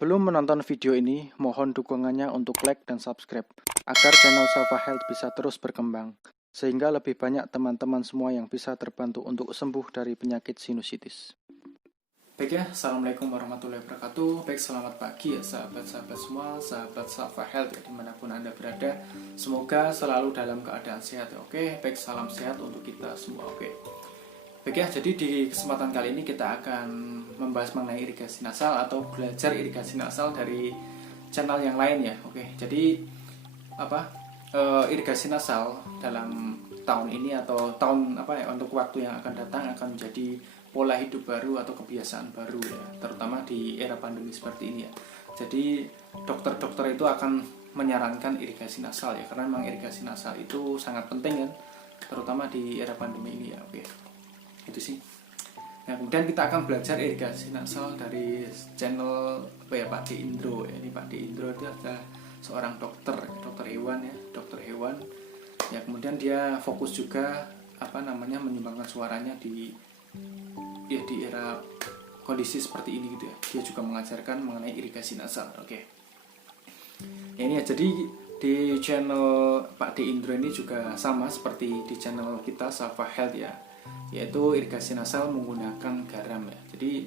Sebelum menonton video ini, mohon dukungannya untuk like dan subscribe, agar channel Safa Health bisa terus berkembang, sehingga lebih banyak teman-teman semua yang bisa terbantu untuk sembuh dari penyakit sinusitis. Baik ya, Assalamualaikum warahmatullahi wabarakatuh. Baik, selamat pagi ya sahabat-sahabat semua, sahabat Safa Health ya, dimanapun Anda berada. Semoga selalu dalam keadaan sehat ya, oke. Baik, salam sehat untuk kita semua, oke. Baik ya, jadi di kesempatan kali ini kita akan membahas mengenai irigasi nasal atau belajar irigasi nasal dari channel yang lain ya. Oke, jadi irigasi nasal dalam tahun ini atau tahun untuk waktu yang akan datang akan menjadi pola hidup baru atau kebiasaan baru ya, terutama di era pandemi seperti ini ya. Jadi dokter-dokter itu akan menyarankan irigasi nasal ya, karena memang irigasi nasal itu sangat penting kan, terutama di era pandemi ini ya. Oke, itu sih. Nah, kemudian kita akan belajar irigasi nasal dari channel Pak D Indro ya. Ini Pak D Indro itu adalah seorang dokter hewan ya, dokter hewan ya. Kemudian dia fokus juga menyumbangkan suaranya di era kondisi seperti ini gitu ya. Dia juga mengajarkan mengenai irigasi nasal. Oke. Ya, ini ya, jadi di channel Pak D Indro ini juga sama seperti di channel kita Safa Health ya, yaitu irigasi nasal menggunakan garam ya. Jadi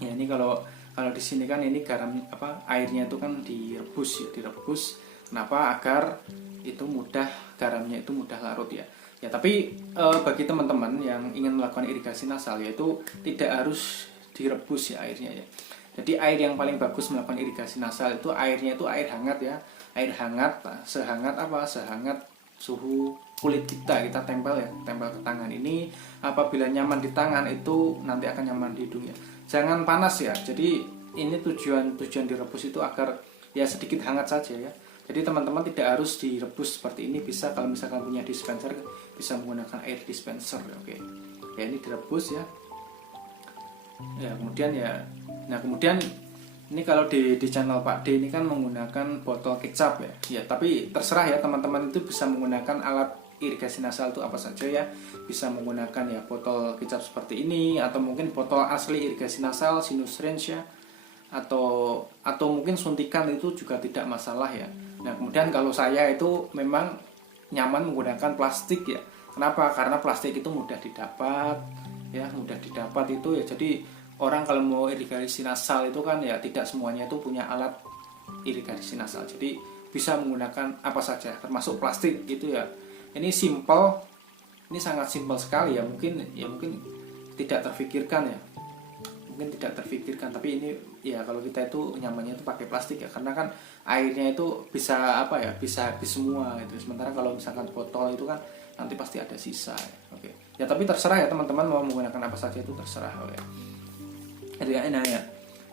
ya, ini kalau di sini kan ini garam airnya itu kan direbus ya, direbus. Kenapa? Agar itu garamnya itu mudah larut ya. Ya, tapi bagi teman-teman yang ingin melakukan irigasi nasal, yaitu tidak harus direbus ya airnya ya. Jadi air yang paling bagus melakukan irigasi nasal itu airnya itu air hangat ya. Air hangat, sehangat suhu kulit kita tempel ya, tempel ke tangan ini. Apabila nyaman di tangan itu nanti akan nyaman di hidung ya. Jangan panas ya. Jadi ini tujuan direbus itu agar ya sedikit hangat saja ya. Jadi teman-teman tidak harus direbus seperti ini, bisa kalau misalkan punya dispenser bisa menggunakan air dispenser. Oke. Ya, ini direbus ya. Ya, kemudian ya. Nah, kemudian ini kalau di channel Pak D ini kan menggunakan botol kecap ya. Ya, tapi terserah ya, teman-teman itu bisa menggunakan alat irigasi nasal itu apa saja ya. Bisa menggunakan ya botol kecap seperti ini, atau mungkin botol asli irigasi nasal sinus range ya. Atau mungkin suntikan itu juga tidak masalah ya. Nah, kemudian kalau saya itu memang nyaman menggunakan plastik ya. Kenapa? Karena plastik itu mudah didapat ya, mudah didapat itu ya. Jadi orang kalau mau irigasi nasal itu kan ya tidak semuanya itu punya alat irigasi nasal. Jadi bisa menggunakan apa saja termasuk plastik gitu ya. Ini simple, ini sangat simple sekali ya. Mungkin tidak terfikirkan ya. Mungkin tidak terfikirkan, tapi ini ya kalau kita itu nyamannya itu pakai plastik ya, karena kan airnya itu bisa bisa habis semua itu. Sementara kalau misalkan botol itu kan nanti pasti ada sisa ya. Oke ya, tapi terserah ya teman-teman mau menggunakan apa saja, itu terserah. Oke.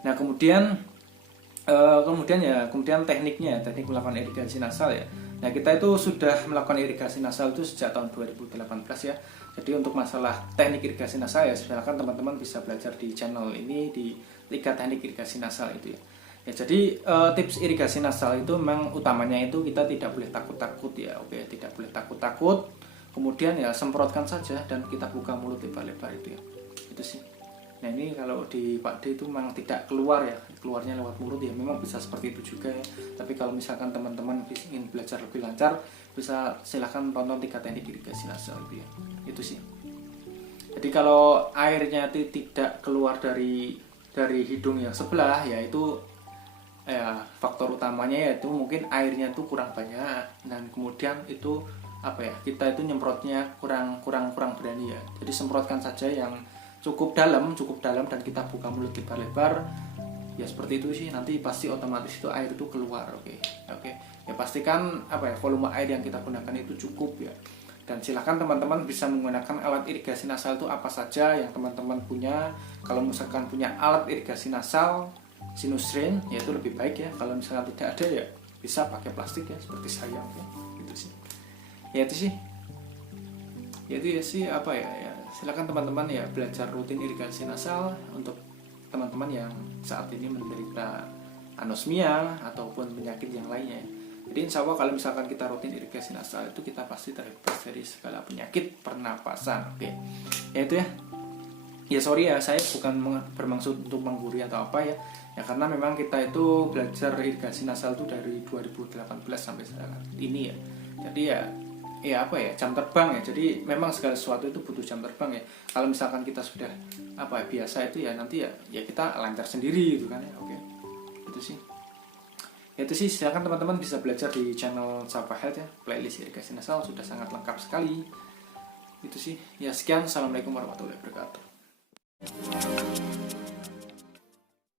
Nah, kemudian teknik melakukan irigasi nasal ya. Nah, kita itu sudah melakukan irigasi nasal itu sejak tahun 2018 ya. Jadi untuk masalah teknik irigasi nasal ya, silakan teman-teman bisa belajar di channel ini, di Liga Teknik Irigasi Nasal itu ya. Ya, jadi tips irigasi nasal itu memang utamanya itu kita tidak boleh takut-takut ya. Oke, tidak boleh takut-takut. Kemudian ya semprotkan saja dan kita buka mulut lebar-lebar itu ya. Itu sih. Nah, ini kalau di Pak D itu memang tidak keluar ya, keluarnya lewat mulut ya, memang bisa seperti itu juga ya. Tapi kalau misalkan teman-teman ingin belajar lebih lancar, bisa silahkan tonton 3 teknik irigasi nasal itu ya. Itu sih. Jadi kalau airnya itu tidak keluar dari hidung yang sebelah, ya itu faktor utamanya yaitu mungkin airnya itu kurang banyak, dan kemudian itu kita itu nyemprotnya kurang berani ya. Jadi semprotkan saja yang cukup dalam dan kita buka mulut lebar-lebar ya, seperti itu sih. Nanti pasti otomatis itu air itu keluar. Oke ya, pastikan volume air yang kita gunakan itu cukup ya. Dan silakan teman-teman bisa menggunakan alat irigasi nasal itu apa saja yang teman-teman punya. Kalau misalkan punya alat irigasi nasal sinus range ya, itu lebih baik ya. Kalau misalkan tidak ada ya bisa pakai plastik ya, seperti saya ya. Gitu sih. Ya itu sih. Ya silakan teman-teman ya belajar rutin irigasi nasal untuk teman-teman yang saat ini menderita anosmia ataupun penyakit yang lainnya. Jadi insya Allah kalau misalkan kita rutin irigasi nasal itu kita pasti terbebas dari segala penyakit pernapasan. Oke, ya itu ya. Ya sorry ya, saya bukan bermaksud untuk menggurui atau apa ya. Ya karena memang kita itu belajar irigasi nasal itu dari 2018 sampai sekarang ini ya. Jadi ya apa ya, jam terbang ya. Jadi memang segala sesuatu itu butuh jam terbang ya. Kalau misalkan kita sudah apa ya, biasa itu ya nanti ya kita lancar sendiri gitu kan ya. Oke. Itu sih. Ya itu sih, silakan teman-teman bisa belajar di channel Sapa Health ya. Playlist irigasi nasal sudah sangat lengkap sekali. Itu sih. Ya sekian, assalamualaikum warahmatullahi wabarakatuh.